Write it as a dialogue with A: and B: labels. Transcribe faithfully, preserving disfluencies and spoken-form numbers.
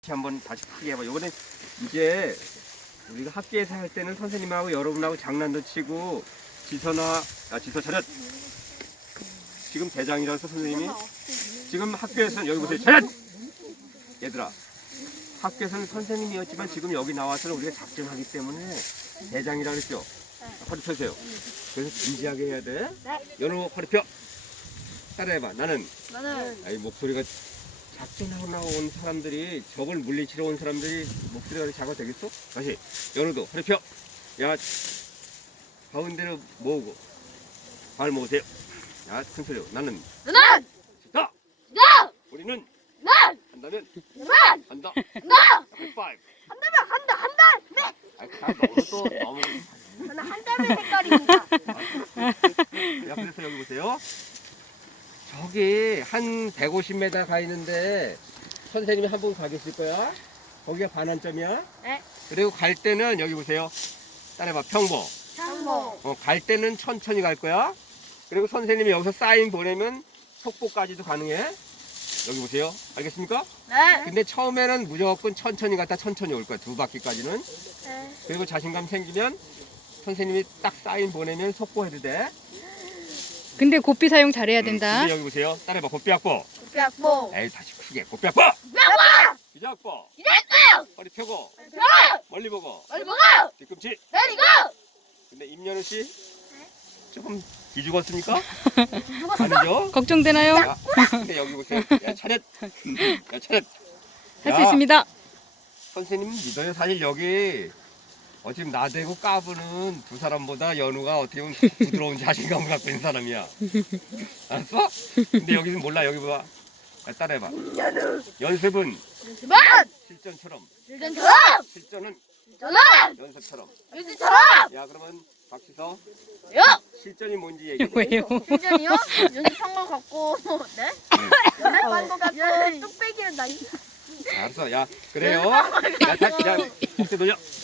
A: 한번 다시 크게 해봐. 요거는 이제 우리가 학교에서 할 때는 선생님하고 여러분하고 장난도 치고 지선아, 아 지서 차렷. 지금 대장이라서 선생님이 지금 학교에서는 여기 보세요. 차렷. 얘들아, 학교에서는 선생님이었지만 지금 여기 나와서는 우리가 작전하기 때문에 대장이라 그랬죠. 허리 펴세요. 그래서 진지하게 해야 돼. 연호 허리 펴. 따라해봐. 나는.
B: 나는.
A: 아이 목소리가. 작전하고 나온 사람들이 적을 물리치러 온 사람들이 목소리가 그렇게 작아 되겠어? 다시 연우도 허리 펴. 야 가운데로 모으고 발 모으세요. 야 큰 소리로 나는
B: 나는.
A: 자
B: 나.
A: 우리는
B: 나.
A: 한다면
B: 나.
A: 한다.
B: 나.
A: 하이파이브.
B: 한다면 한다 한다. 네.
A: 아 너도 또 너무.
B: 저는 한다면 색깔입니다.
A: 야 그래서 여기 보세요. 저기 한 백오십 미터 가 있는데 선생님이 한 분 가 계실 거야. 거기가 반환점이야.
B: 네.
A: 그리고 갈 때는 여기 보세요. 따라해봐. 평보.
B: 상보.
A: 어, 갈 때는 천천히 갈 거야. 그리고 선생님이 여기서 사인 보내면 속보까지도 가능해. 여기 보세요. 알겠습니까?
B: 네.
A: 근데 처음에는 무조건 천천히 갔다 천천히 올 거야. 두 바퀴까지는.
B: 네.
A: 그리고 자신감 생기면 선생님이 딱 사인 보내면 속보해도 돼.
C: 근데 고삐 사용 잘해야 된다.
A: 음, 근데 여기 보세요. 따라해봐. 고삐 악보.
B: 뼈고.
A: 에이 다시 크게. 고삐 악보.
B: 뼈고.
A: 기자 악보.
B: 이랬어요.
A: 허리 펴고.
B: 뼈.
A: 멀리 보고.
B: 얼 먹어.
A: 뒤꿈치.
B: 내리고.
A: 근데 임연우 씨 조금 기죽었습니까?
B: 죽었어.
A: 아니죠?
C: 걱정되나요?
A: 야, 근데 여기 보세요. 야 차렷. 야 차렷.
C: 할 수
A: 야,
C: 있습니다.
A: 선생님 믿어요. 사실 여기 어, 지금 나대고 까부는 두 사람보다 연우가 어떻게 보면 부드러운 자신감을 갖고 있는 사람이야. 알았어? 근데 여기는 몰라. 여기 봐. 야, 따라해봐. 연습은
B: 그만.
A: 실전처럼.
B: 실전처럼.
A: 실전은
B: 저는
A: 연습처럼.
B: 유지처럼.
A: 야 그러면 박시서
B: 요.
A: 실전이 뭔지 얘기해.
C: 왜요?
B: 실전이요? 연습한 거 갖고 네? 연습한 거 갖고 뚝배기를 나.
A: 알았어. 야 그래요. 야 다시 야 어깨 돌려.